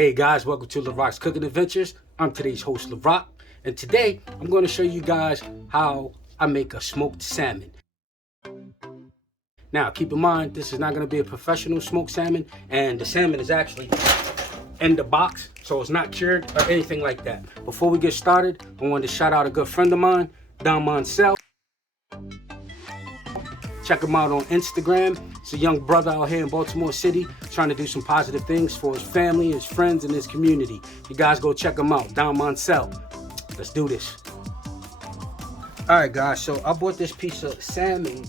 Hey guys, welcome to Larock's Cooking Adventures. I'm today's host, Larock, and today I'm going to show you guys how I make a smoked salmon. Now, keep in mind, this is not going to be a professional smoked salmon, and the salmon is actually in the box, so it's not cured or anything like that. Before we get started, I wanted to shout out a good friend of mine, Don Mansell. Check him out on Instagram. It's a young brother out here in Baltimore City trying to do some positive things for his family, his friends, and his community. You guys go check him out, Don Mansell. Let's do this. All right, guys, so I bought this piece of salmon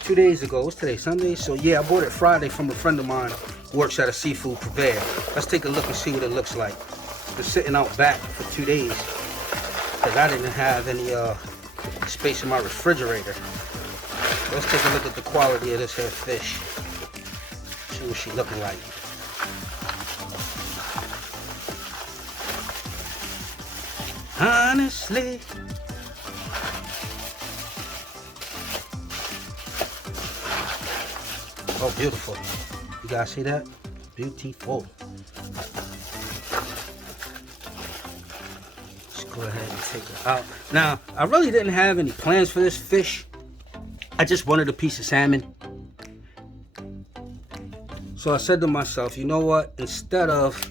2 days ago. What's today, Sunday? So yeah, I bought it Friday from a friend of mine who works at a seafood purveyor. Let's take a look and see what it looks like. It's been sitting out back for 2 days because I didn't have any space in my refrigerator. Let's take a look at the quality of this here fish. See what she's looking like. Honestly. Oh, beautiful. You guys see that? Beautiful. Let's go ahead and take it out. Now, I really didn't have any plans for this fish. I just wanted a piece of salmon. So I said to myself, you know what? Instead of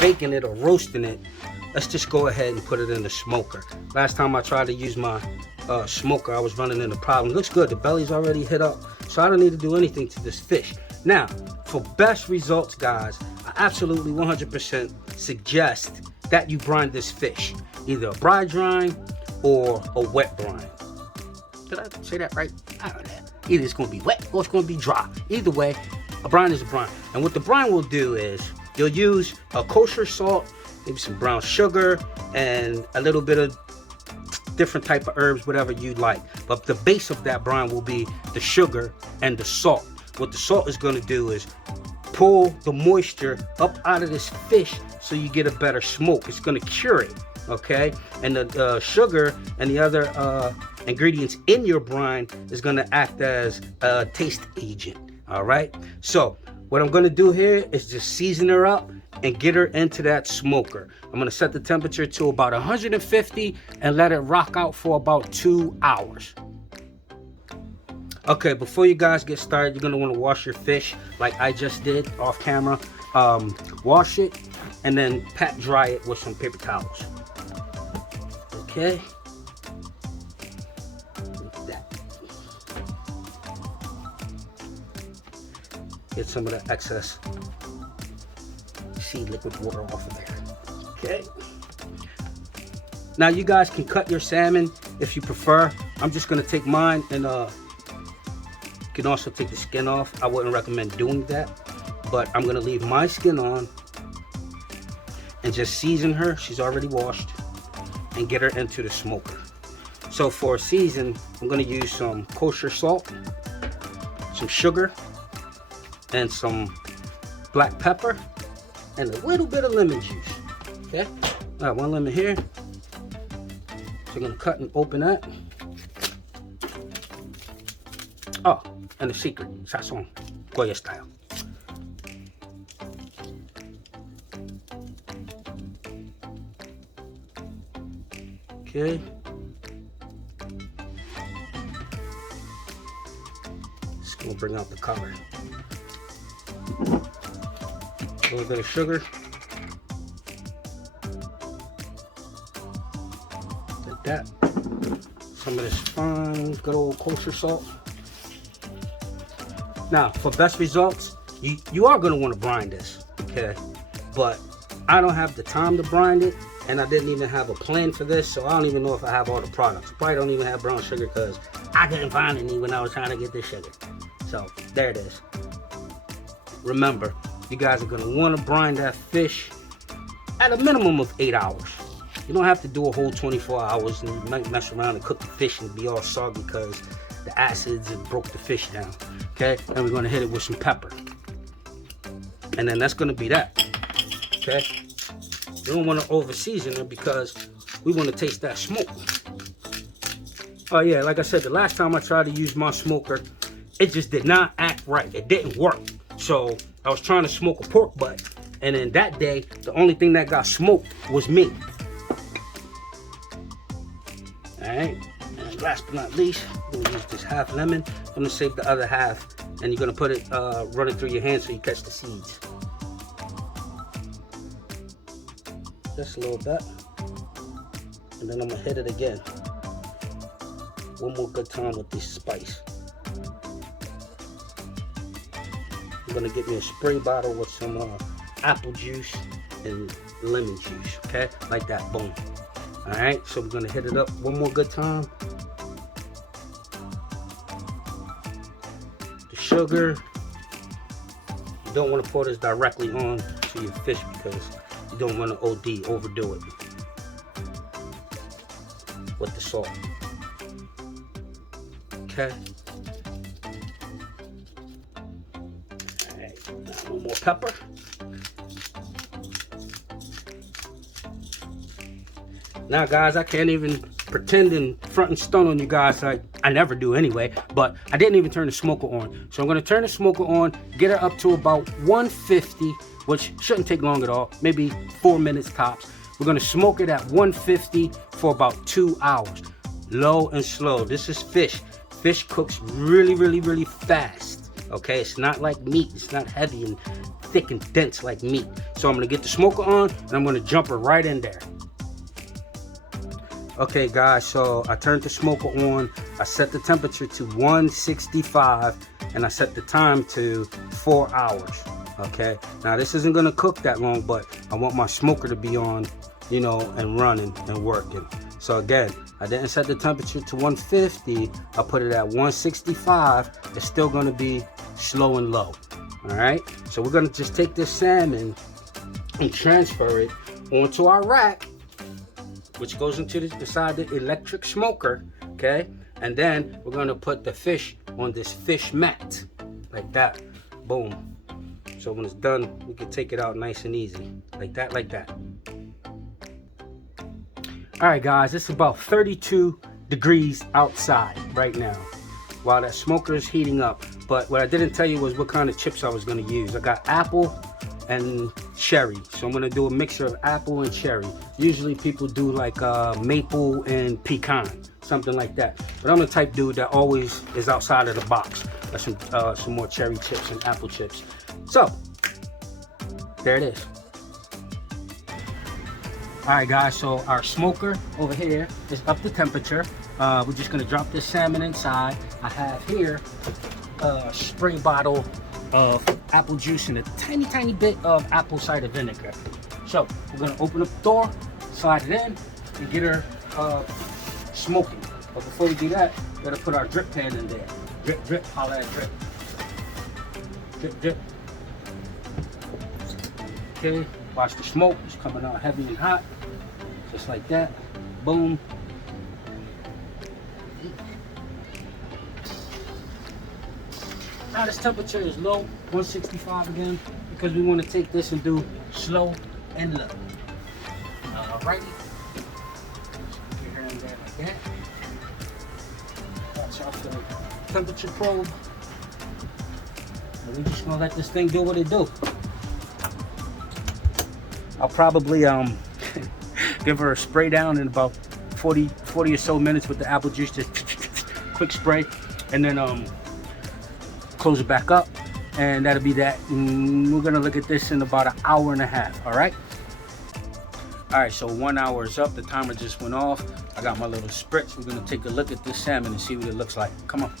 baking it or roasting it, let's just go ahead and put it in the smoker. Last time I tried to use my smoker, I was running into problems. Looks good. The belly's already hit up. So I don't need to do anything to this fish. Now, for best results, guys, I absolutely 100% suggest that you brine this fish. Either a dry brine or a wet brine. Did I say that right? I don't know. Either it's going to be wet or it's going to be dry. Either way, a brine is a brine. And what the brine will do is you'll use a kosher salt, maybe some brown sugar, and a little bit of different type of herbs, whatever you like. But the base of that brine will be the sugar and the salt. What the salt is going to do is pull the moisture up out of this fish so you get a better smoke. It's going to cure it. Okay, and the sugar and the other ingredients in your brine is going to act as a taste agent. All right, so what I'm going to do here is just season her up and get her into that smoker. I'm going to set the temperature to about 150 and let it rock out for about 2 hours. Okay, before you guys get started, you're going to want to wash your fish like I just did off camera. Wash it and then pat dry it with some paper towels. Okay. Get some of the excess sea liquid water off of there. Okay. Now you guys can cut your salmon if you prefer. I'm just gonna take mine and you can also take the skin off. I wouldn't recommend doing that, but I'm gonna leave my skin on and just season her. She's already washed. And get her into the smoker. So for a season, I'm going to use some kosher salt, some sugar, and some black pepper, and a little bit of lemon juice. Okay, I got 1 lemon here. So I'm going to cut and open that. Oh, and the secret, sazon, Goya style. Okay. Just gonna bring out the color. A little bit of sugar. Like that. Some of this fine, good old kosher salt. Now, for best results, you are gonna want to brine this, okay? But I don't have the time to brine it. And I didn't even have a plan for this, so I don't even know if I have all the products. Probably don't even have brown sugar because I couldn't find any when I was trying to get this sugar. So there it is. Remember, you guys are gonna want to brine that fish at a minimum of 8 hours. You don't have to do a whole 24 hours and you might mess around and cook the fish and be all soggy because the acids have broke the fish down. Okay, and we're gonna hit it with some pepper. And then that's gonna be that. Okay. You don't want to over season it because we want to taste that smoke. Oh yeah, like I said, the last time I tried to use my smoker, it just did not act right. It didn't work. So I was trying to smoke a pork butt And then that day, the only thing that got smoked was me. All right. And last but not least, we'll use this half lemon. I'm gonna save the other half, and you're gonna put it, run it through your hand so you catch the seeds. Just a little bit, and then I'm gonna hit it again. One more good time with this spice. I'm gonna get me a spray bottle with some apple juice and lemon juice, okay? Like that, boom. All right, so we're gonna hit it up one more good time. The sugar, you don't wanna pour this directly on to your fish because you don't wanna overdo it with the salt, okay? All right, now one more pepper. Now guys, I can't even pretend and front and stun on you guys like I never do anyway, but I didn't even turn the smoker on. So I'm gonna turn the smoker on, get it up to about 150, which shouldn't take long at all, maybe 4 minutes tops. We're gonna smoke it at 150 for about 2 hours, low and slow. This is fish. Fish cooks really, really, really fast, okay? It's not like meat, it's not heavy and thick and dense like meat. So I'm gonna get the smoker on and I'm gonna jump her right in there. Okay guys, so I turned the smoker on, I set the temperature to 165, and I set the time to 4 hours, okay? Now this isn't gonna cook that long, but I want my smoker to be on, you know, and running and working. So again, I didn't set the temperature to 150, I put it at 165, it's still gonna be slow and low, all right? So we're gonna just take this salmon and transfer it onto our rack, which goes into inside the electric smoker, okay? And then we're gonna put the fish on this fish mat, like that, boom. So when it's done, we can take it out nice and easy, like that, like that. All right, guys, it's about 32 degrees outside right now while that smoker is heating up. But what I didn't tell you was what kind of chips I was gonna use. I got apple and cherry, so I'm gonna do a mixture of apple and cherry. Usually people do like maple and pecan, something like that, but I'm the type dude that always is outside of the box. Some more cherry chips and apple chips. So there it is. All right guys, so our smoker over here is up to temperature. We're just gonna drop this salmon inside. I have here a spray bottle of apple juice and a tiny bit of apple cider vinegar. So we're gonna open up the door, slide it in, and get her smoking. But before we do that, we gotta put our drip pan in there. Drip, drip, holla at drip. Drip, drip. Okay, watch the smoke, it's coming out heavy and hot. Just like that, boom. Now this temperature is low, 165 again, because we want to take this and do slow and low. Alrighty. Get her in there like that. Watch out for the temperature probe. And we're just gonna let this thing do what it do. I'll probably give her a spray down in about 40 or so minutes with the apple juice, just quick spray, and then close it back up, and that'll be that. And we're gonna look at this in about an hour and a half. All right, so 1 hour is up, the timer just went off. I got my little spritz. We're gonna take a look at this salmon and see what it looks like. Come on.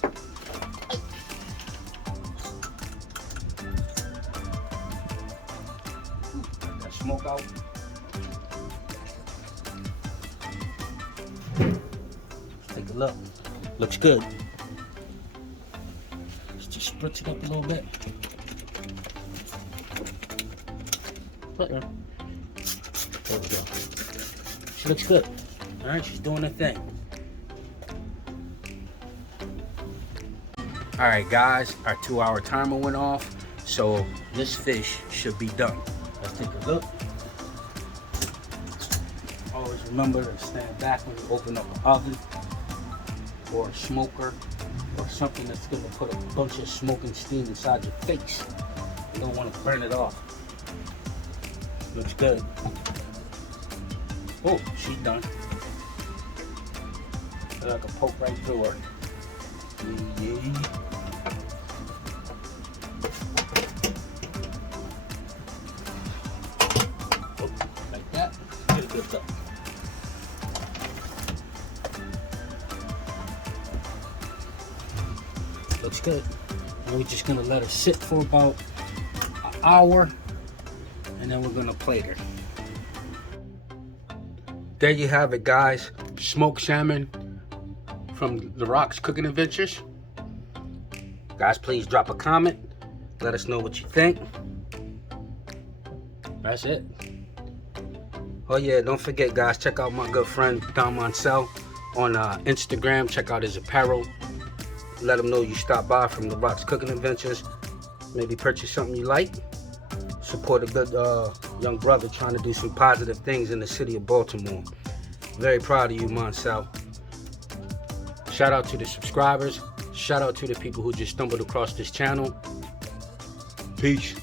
That smoke out. Let's take a look. Looks good. Just spritz it up a little bit. There we go. She looks good. All right, she's doing her thing. All right, guys, our 2 hour timer went off, so this fish should be done. Let's take a look. Always remember to stand back when you open up an oven or a smoker or something that's going to put a bunch of smoke and steam inside your face. You don't want to burn it off. Looks good. Oh, she's done. I can poke right through her. Yeah. Oh, like that. Get a good look. Looks good. And we're just gonna let her sit for about an hour, and then we're gonna plate her. There you have it, guys. Smoked salmon from Larocks Cooking Adventures. Guys, please drop a comment. Let us know what you think. That's it. Oh yeah, don't forget, guys, check out my good friend Don Mansell on Instagram. Check out his apparel. Let him know you stopped by from Larocks Cooking Adventures. Maybe purchase something you like. Support a good young brother trying to do some positive things in the city of Baltimore. Very proud of you, Mansell. Shout out to the subscribers. Shout out to the people who just stumbled across this channel. Peace.